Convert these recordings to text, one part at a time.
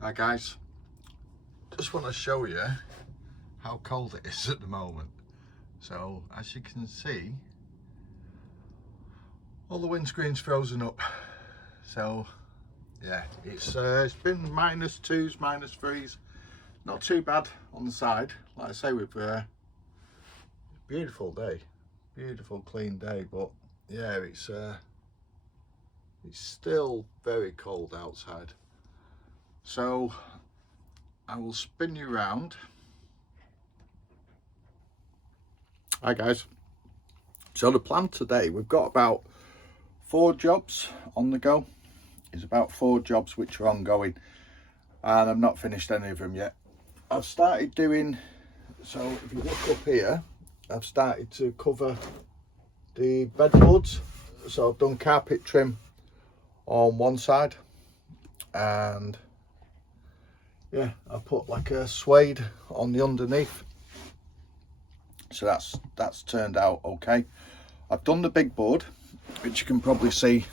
Hi guys, just want to show you how cold it is at the moment. So as you can see, all the windscreen's frozen up. So yeah, it's been -2s, -3s, not too bad on the side. Like I say, with beautiful day, beautiful clean day, but yeah, it's still very cold outside. So I will spin you around. Hi guys. So the plan today, we've got about 4 jobs on the go. It's about 4 jobs which are ongoing, and I've not finished any of them yet. I've started doing, so if you look up here, I've started to cover the bedboards. So I've done carpet trim on one side, and yeah, I put like a suede on the underneath. So that's turned out okay. I've done the big board, which you can probably see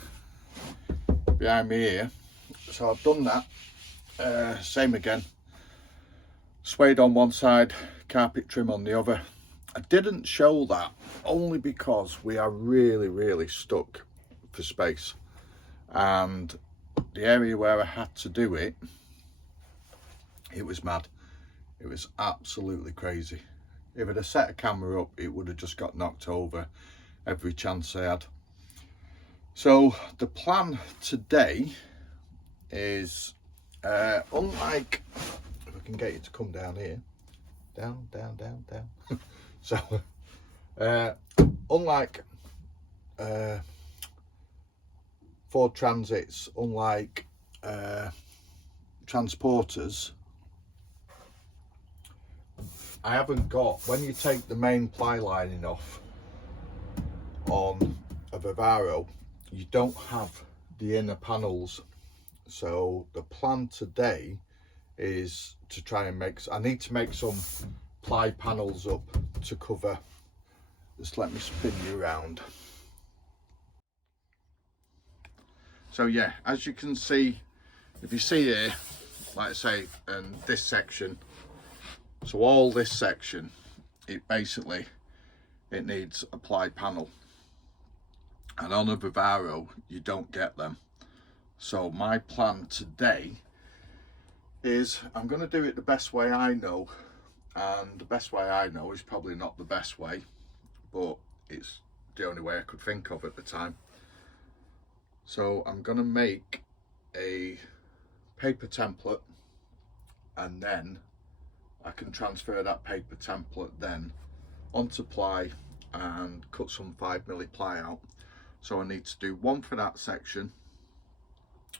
behind me here. So I've done that. Same again. Suede on one side, carpet trim on the other. I didn't show that only because we are really stuck for space, and the area where I had to do it, it was mad. It was absolutely crazy. If I'd have set a camera up, it would have just got knocked over every chance I had. So the plan today is, unlike, if I can get you to come down here, down. So unlike Ford Transits, unlike transporters, I haven't got, when you take the main ply lining off on a Vivaro, you don't have the inner panels. So the plan today is to try and I need to make some ply panels up to cover. Just let me spin you around. So yeah, as you can see, if you see here, like I say, and this section, so all this section, it needs a ply panel, and on a Vivaro you don't get them. So my plan today is I'm going to do it the best way I know, and the best way I know is probably not the best way, but it's the only way I could think of at the time. So I'm going to make a paper template, and then I can transfer that paper template then onto ply and cut some 5mm ply out. So I need to do one for that section,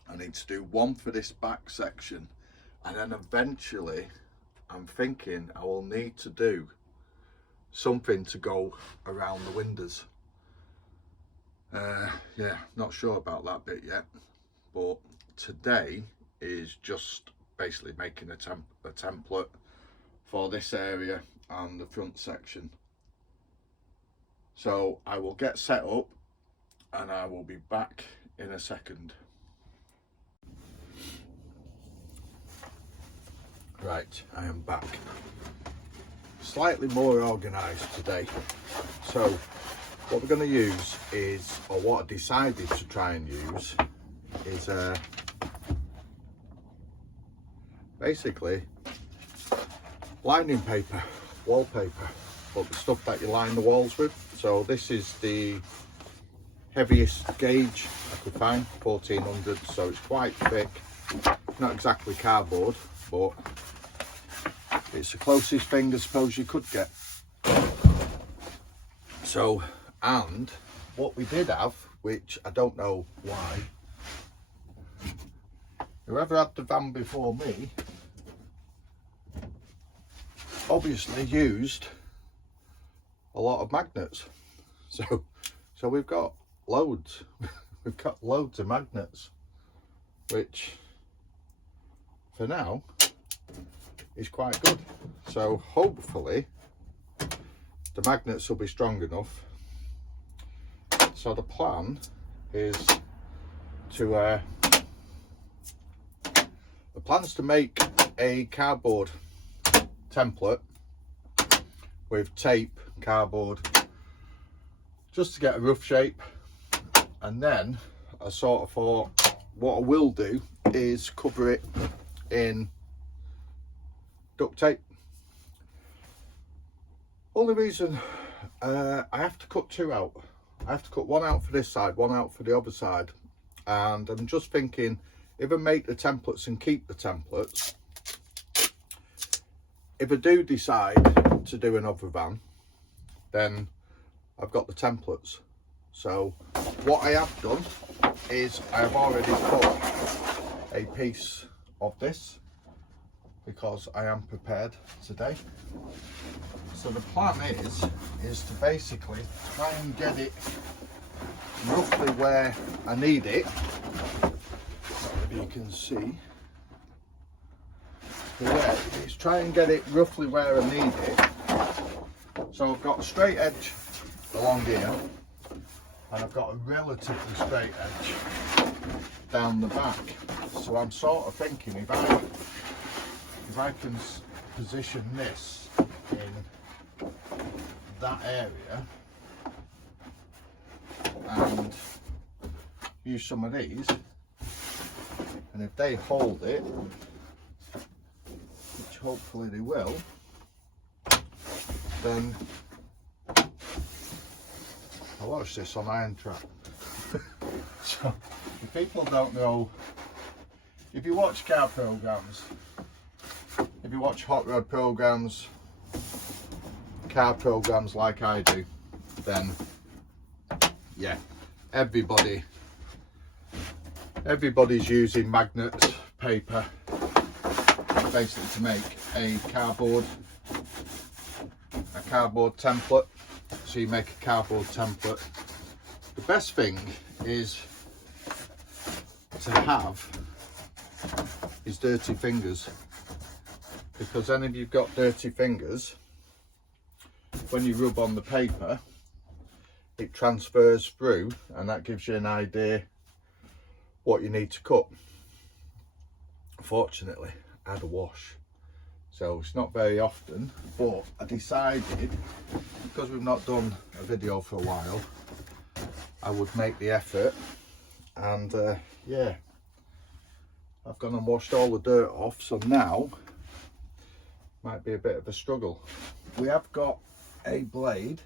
I need to do one for this back section, and then eventually I'm thinking I will need to do something to go around the windows. Yeah, not sure about that bit yet, but today is just basically making a template for this area and the front section. So I will get set up and I will be back in a second. Right, I am back. Slightly more organised today. So what we're going to use is, or what I decided to try and use is basically lining paper, wallpaper, but the stuff that you line the walls with. So this is the heaviest gauge I could find, 1400, so it's quite thick, not exactly cardboard, but it's the closest thing I suppose you could get. So, and what we did have, which I don't know why, whoever had the van before me obviously used a lot of magnets. So we've got loads. We've got loads of magnets, which for now is quite good. So hopefully the magnets will be strong enough. So the plan is to plan's to make a cardboard template with tape, cardboard, just to get a rough shape. And then I sort of thought what I will do is cover it in duct tape. Only reason I have to cut two out. I have to cut one out for this side, one out for the other side. And I'm just thinking, if I make the templates and keep the templates, if I do decide to do another van, then I've got the templates. So what I have done is I've already cut a piece of this because I am prepared today. So the plan is to basically try and get it roughly where I need it. If you can see. But yeah, it's try and get it roughly where I need it. So I've got a straight edge along here, and I've got a relatively straight edge down the back. So I'm sort of thinking if I can position this in that area and use some of these, and if they hold it, which hopefully they will, then I watched this on Iron Trap. So if people don't know, if you watch car programs, if you watch hot rod programs, car programs like I do, then yeah, everybody's using magnets, paper, basically to make a cardboard template. So you make a cardboard template. The best thing is to have is dirty fingers, because then if you've got dirty fingers, when you rub on the paper, it transfers through, and that gives you an idea what you need to cut. Fortunately, I had a wash, so it's not very often, but I decided, because we've not done a video for a while, I would make the effort. And yeah, I've gone and washed all the dirt off, so now might be a bit of a struggle. We have got a blade,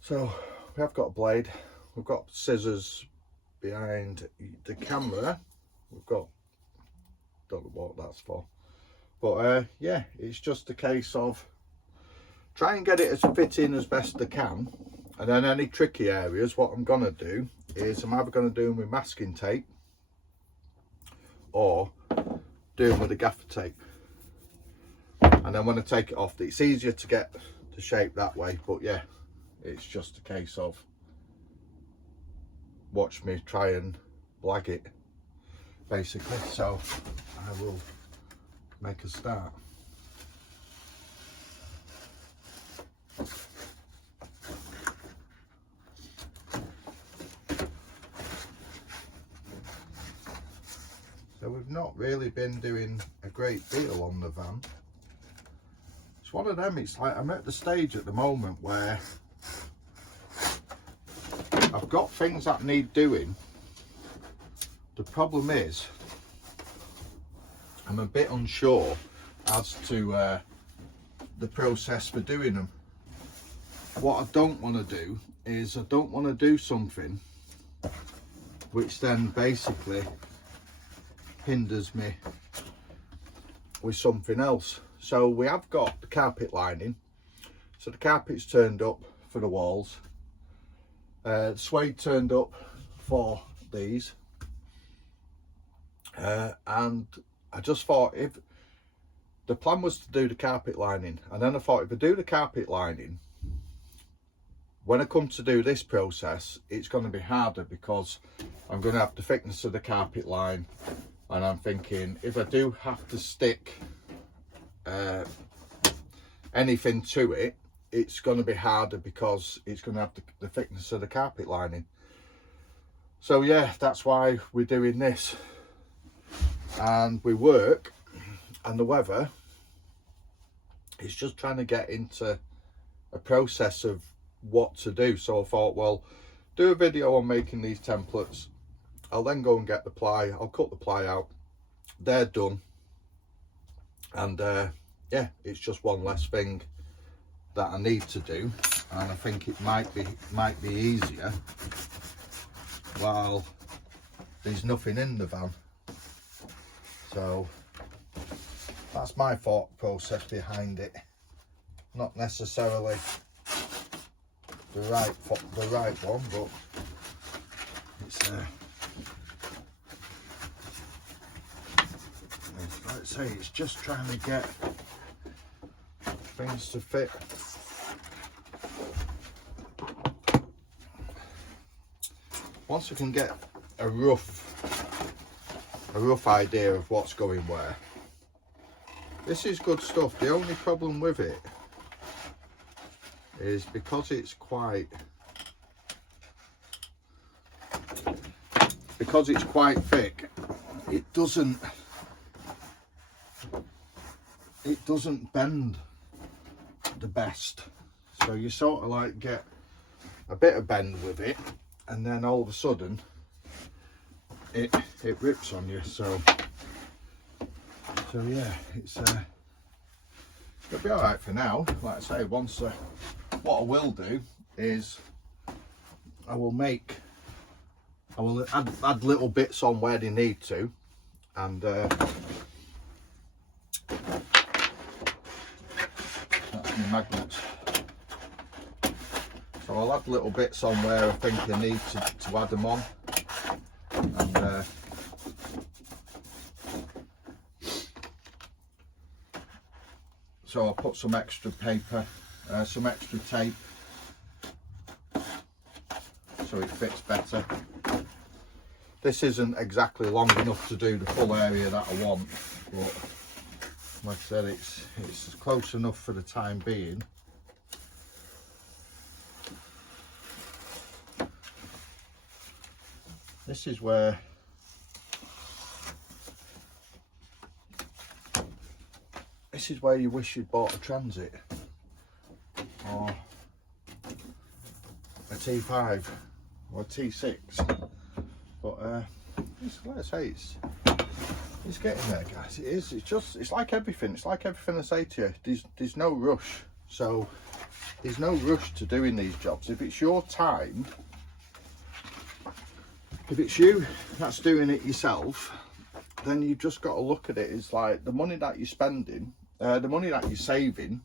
so we have got a blade, we've got scissors behind the camera, we've got, don't know what that's for, but yeah, it's just a case of try and get it as fit in as best I can. And then any tricky areas, what I'm gonna do is I'm either gonna do them with masking tape or do them with a gaffer tape. And then when I take it off, it's easier to get the shape that way. But yeah, it's just a case of watch me try and blag it, basically. So I will make a start. So we've not really been doing a great deal on the van. It's one of them, it's like I'm at the stage at the moment where I've got things that need doing. The problem is I'm a bit unsure as to the process for doing them. What I don't want to do is I don't want to do something which then basically hinders me with something else. So we have got the carpet lining, so the carpet's turned up for the walls, suede turned up for these, and I just thought, if the plan was to do the carpet lining, and then I thought if I do the carpet lining, when I come to do this process, it's going to be harder because I'm going to have the thickness of the carpet line. And I'm thinking, if I do have to stick anything to it, it's going to be harder because it's going to have the thickness of the carpet lining. So yeah, that's why we're doing this. and we work, and the weather is just trying to get into a process of what to do. So I thought, well, do a video on making these templates. I'll then go and get the ply. I'll cut the ply out. They're done. And yeah, it's just one less thing that I need to do. And I think it might be easier while there's nothing in the van. So that's my thought process behind it. Not necessarily the right one, but it's like I say, it's just trying to get things to fit. Once I can get a rough idea of what's going where, this is good stuff. The only problem with it is because it's quite thick, it doesn't bend the best. So you sort of like get a bit of bend with it, and then all of a sudden it rips on you. So yeah, it'll be all right for now. Like I say, once what I will do is I will add little bits on where they need to, and that's my magnets. So I'll add little bits on where I think I need to add them on, and so I'll put some extra paper, some extra tape, so it fits better. This isn't exactly long enough to do the full area that I want, but like I said, it's close enough for the time being. This is where you wish you'd bought a Transit or a T5 or a T6, but like I say, it's getting there, guys. It's like everything. It's like everything I say to you. There's no rush. So there's no rush to doing these jobs. If it's your time, if it's you that's doing it yourself, then you've just got to look at it. It's like the money that you're spending, the money that you're saving.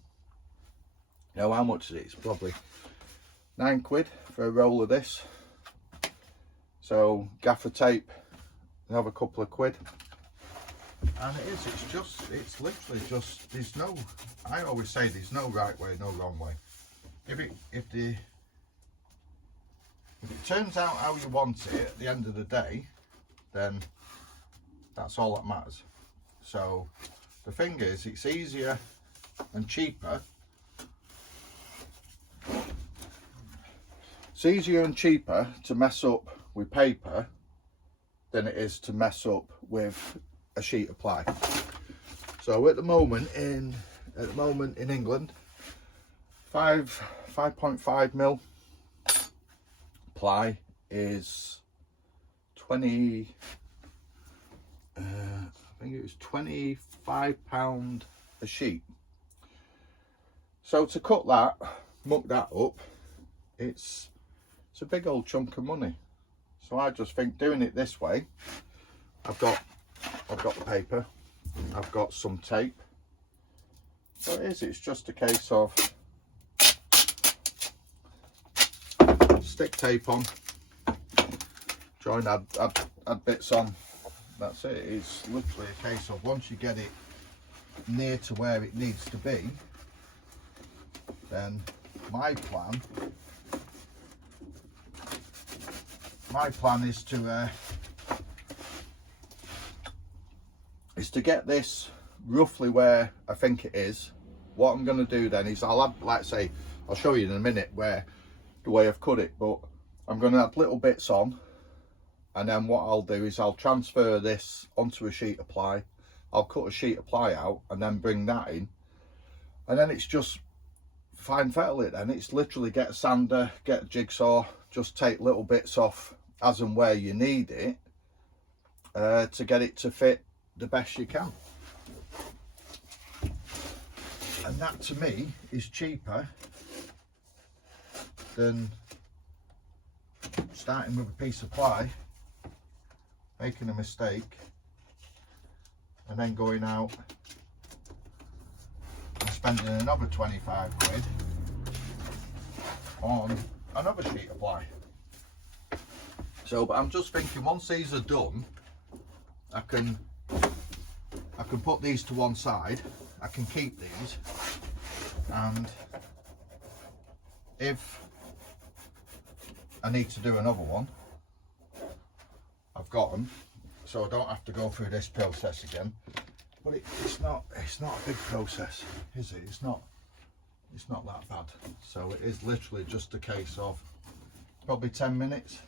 You know how much is it? It's probably £9 for a roll of this. So gaffer tape, another couple of quid. And it's literally just, there's no, I always say there's no right way, no wrong way. If it turns out how you want it at the end of the day, then that's all that matters. So the thing is, it's easier and cheaper. It's easier and cheaper to mess up with paper than it is to mess up with a sheet of ply. So at the moment in England, 5.5mm ply is 20. I think it was £25 a sheet. So to cut that, muck that up, it's a big old chunk of money. So I just think doing it this way, I've got the paper, I've got some tape. So it's just a case of stick tape on, join, add bits on. That's it. It's literally a case of once you get it near to where it needs to be, then my plan is to get this roughly where I think it is. What I'm going to do then is I'll add, like I say, I'll show you in a minute where the way I've cut it, but I'm going to add little bits on and then what I'll do is I'll transfer this onto a sheet of ply. I'll cut a sheet of ply out and then bring that in, and then it's just fine fettle it. Then it's literally get a sander, get a jigsaw, just take little bits off as and where you need it to get it to fit the best you can. And that to me is cheaper than starting with a piece of ply, making a mistake, and then going out and spending another 25 quid on another sheet of ply. So, but I'm just thinking, once these are done, I can put these to one side. I can keep these, and if I need to do another one, I've got them, so I don't have to go through this process again. But it's not a big process, is it? It's not that bad. So it is literally just a case of probably 10 minutes,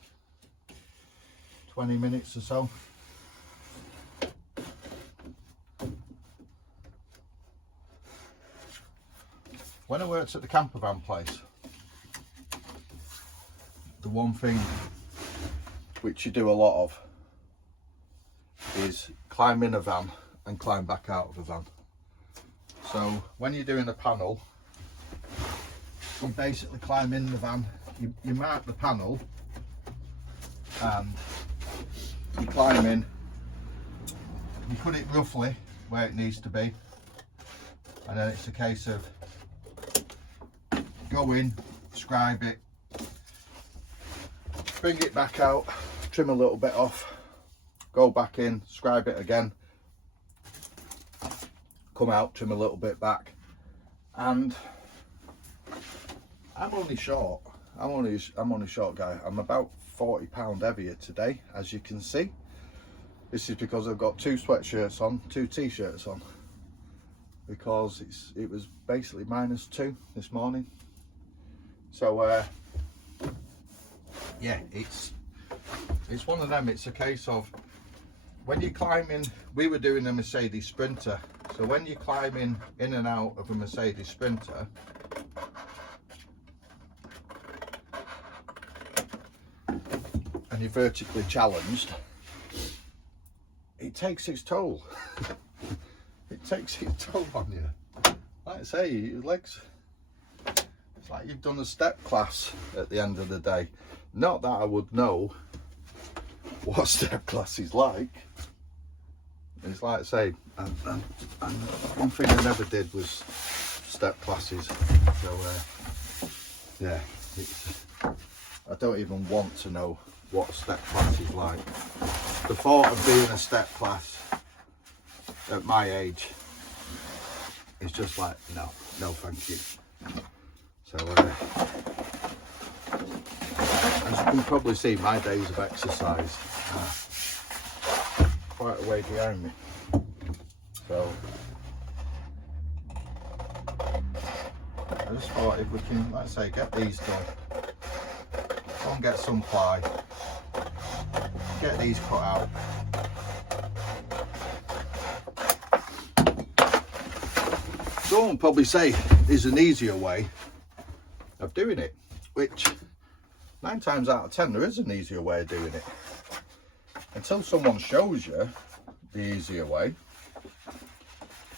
20 minutes or so. When I worked at the Campervan place, the one thing which you do a lot of is climb in a van and climb back out of a van. So when you're doing a panel, you basically climb in the van, you mark the panel and you climb in, you put it roughly where it needs to be, and then it's a case of go in, scribe it, bring it back out, trim a little bit off, go back in, scribe it again, come out, trim a little bit back. And I'm only short, I'm only a short guy. I'm about 40 pound heavier today, as you can see. This is because I've got 2 sweatshirts on, 2 t-shirts on, because it was basically -2 this morning. So yeah, it's one of them. It's a case of when you climb in, we were doing a Mercedes Sprinter, so when you climb in and out of a Mercedes Sprinter, and you're vertically challenged, it takes its toll. It takes its toll on you. Like I say, your legs, it's like you've done a step class at the end of the day. Not that I would know what step class is like. It's like I say, and one thing I never did was step classes. So yeah, I don't even want to know what a step class is like. The thought of being a step class at my age is just like, no thank you. So as you can probably see, my days of exercise are quite a way behind me. So I just thought, if we can, like I say, get these done, go and get some ply, get these cut out, someone probably say there's an easier way of doing it, which 9 times out of 10 there is an easier way of doing it. Until someone shows you the easier way,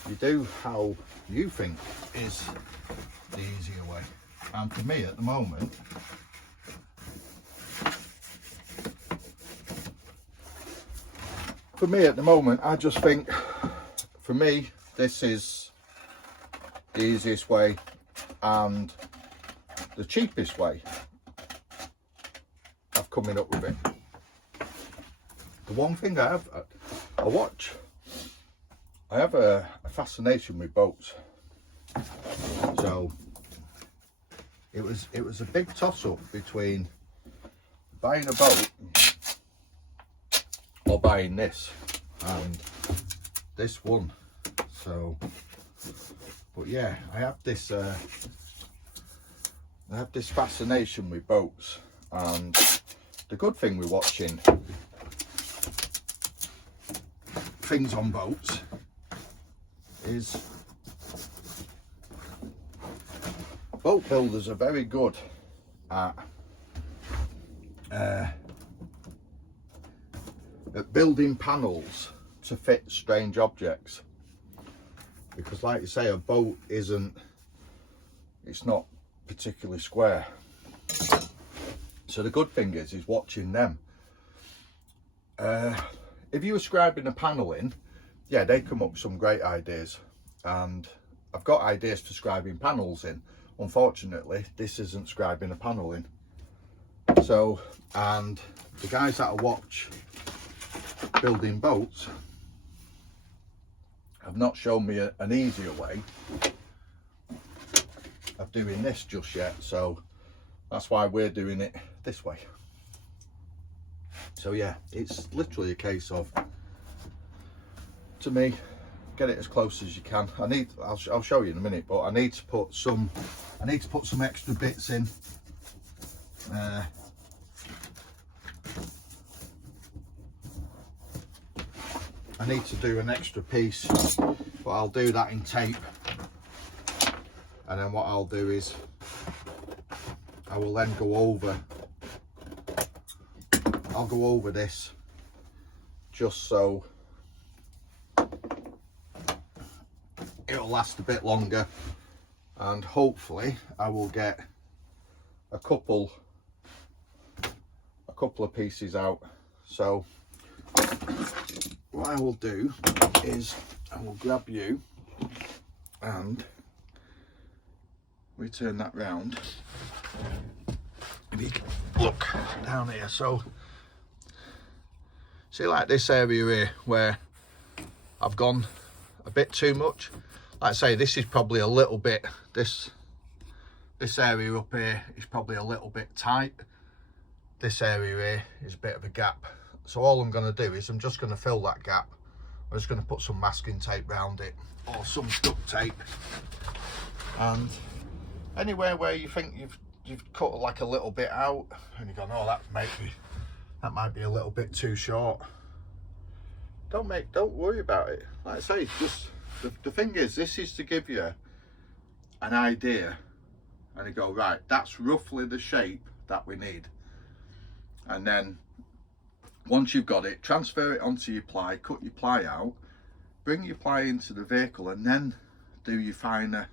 you do how you think is the easier way. And for me at the moment, I just think, for me, this is the easiest way and the cheapest way of coming up with it. The one thing I have a fascination with boats. So it was a big toss-up between buying a boat or buying this, and this won. So, but yeah, I have this fascination with boats, and the good thing with watching things on boats is boat builders are very good at building panels to fit strange objects, because like you say, a boat it's not particularly square. So the good thing is watching them. If you were scribing a panel in, yeah, they come up with some great ideas, and I've got ideas for scribing panels in. Unfortunately, this isn't scribing a panel in. So, and the guys that I watch building boats have not shown me an easier way of doing this just yet, so that's why we're doing it this way. So yeah, it's literally a case of, to me, get it as close as you can. I'll show you in a minute, but I need to put some extra bits in. I need to do an extra piece, but I'll do that in tape. And then what I'll do is I will then go over, I'll go over this just so it'll last a bit longer, and hopefully I will get a couple of pieces out. So what I will do is I will grab you and we turn that round. If you can look down here, so see, like this area here where I've gone a bit too much, like I say, this is probably a little bit, this area up here is probably a little bit tight. This area here is a bit of a gap. So all I'm going to do is I'm just going to fill that gap. I'm just going to put some masking tape around it, or some duct tape, and anywhere where you think you've cut like a little bit out and you're going, oh, that might be a little bit too short, don't worry about it. Like I say, just the thing is, this is to give you an idea, and you go, right, that's roughly the shape that we need. And then once you've got it, transfer it onto your ply, cut your ply out, bring your ply into the vehicle, and then do your finer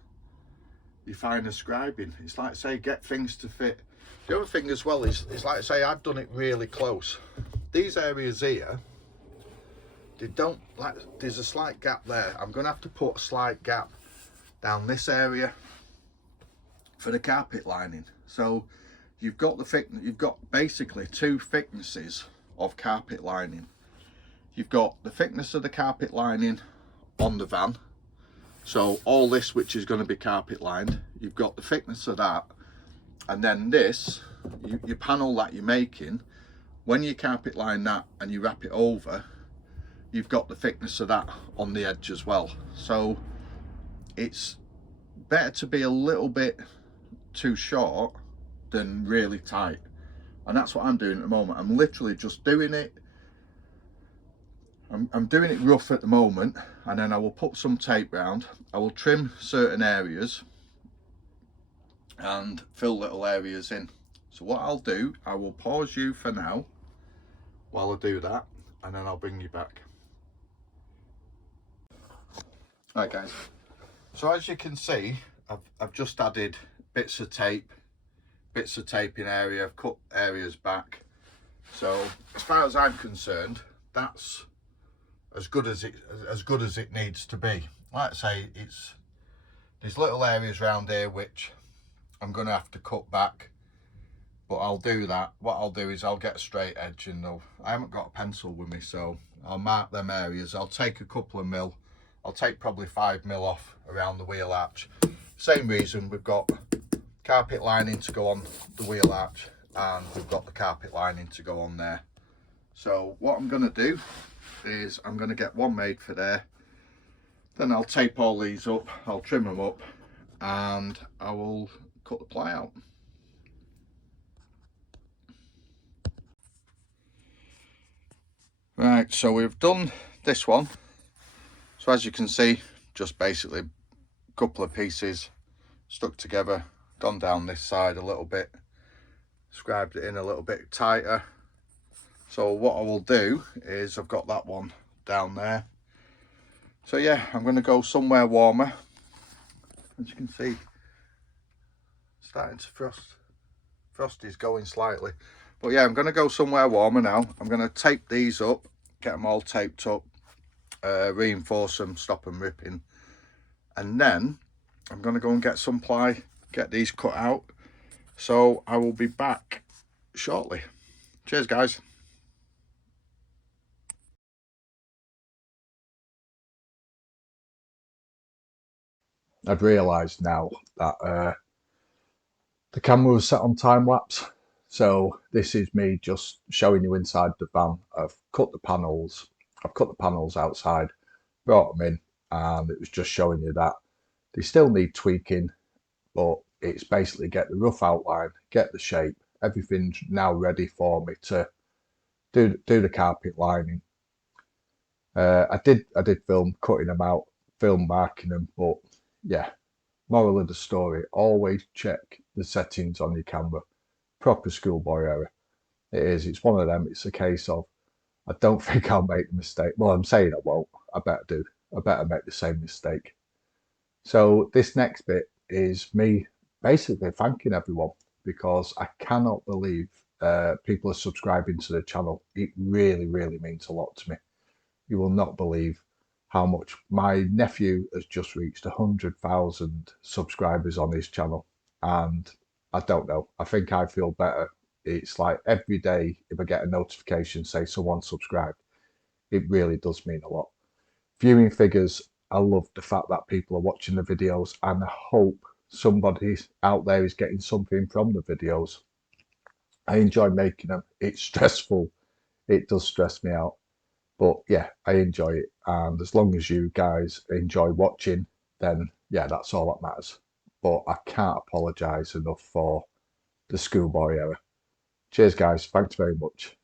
scribing. It's like, say, get things to fit. The other thing as well is like I say, I've done it really close. These areas here, they don't, like, there's a slight gap there. I'm going to have to put a slight gap down this area for the carpet lining. So you've got basically two thicknesses of carpet lining. You've got the thickness of the carpet lining on the van, so all this which is going to be carpet lined, you've got the thickness of that, and then this, your panel that you're making, when you carpet line that and you wrap it over, you've got the thickness of that on the edge as well. So it's better to be a little bit too short than really tight, and that's what I'm doing at the moment. I'm literally just doing it, I'm doing it rough at the moment, and then I will put some tape round, I will trim certain areas and fill little areas in. So what I'll do, I will pause you for now while I do that, and then I'll bring you back. Right guys, so as you can see, I've just added bits of tape in area, I've cut areas back. So as far as I'm concerned, that's as good as it needs to be. Like I say, there's little areas around here which I'm going to have to cut back, but I'll do that. What I'll do is I'll get a straight edge, and I haven't got a pencil with me, so I'll mark them areas. I'll take a couple of mil, I'll take probably 5 mil off around the wheel arch. Same reason, we've got carpet lining to go on the wheel arch, and we've got the carpet lining to go on there. So what I'm going to do is I'm going to get one made for there, then I'll tape all these up, I'll trim them up, and I will cut the ply out. Right, so we've done this one, So as you can see, just basically a couple of pieces stuck together, gone down this side a little bit, scribed it in a little bit tighter. So what I will do is, I've got that one down there. So yeah, I'm going to go somewhere warmer. As you can see, starting to frost. Frost is going slightly. But yeah, I'm going to go somewhere warmer now. I'm going to tape these up, get them all taped up, reinforce them, stop them ripping. And then I'm going to go and get some ply, get these cut out. So I will be back shortly. Cheers, guys. I've realised now that the camera was set on time lapse, so this is me just showing you inside the van. I've cut the panels outside, brought them in, and it was just showing you that they still need tweaking, but it's basically get the rough outline, get the shape, everything's now ready for me to do the carpet lining. I did film cutting them out, film marking them, but yeah, moral of the story, always check the settings on your camera. Proper schoolboy error. It's one of them. It's a case of, I don't think I'll make the mistake. Well, I'm saying I won't. I better do. I better make the same mistake. So this next bit is me basically thanking everyone, because I cannot believe people are subscribing to the channel. It really, really means a lot to me. You will not believe how much. My nephew has just reached 100,000 subscribers on his channel, and I don't know, I think I feel better. It's like every day if I get a notification say someone subscribed, it really does mean a lot. Viewing figures, I love the fact that people are watching the videos, and I hope somebody out there is getting something from the videos. I enjoy making them. It's stressful, it does stress me out. But yeah, I enjoy it, and as long as you guys enjoy watching, then yeah, that's all that matters. But I can't apologise enough for the schoolboy error. Cheers, guys. Thanks very much.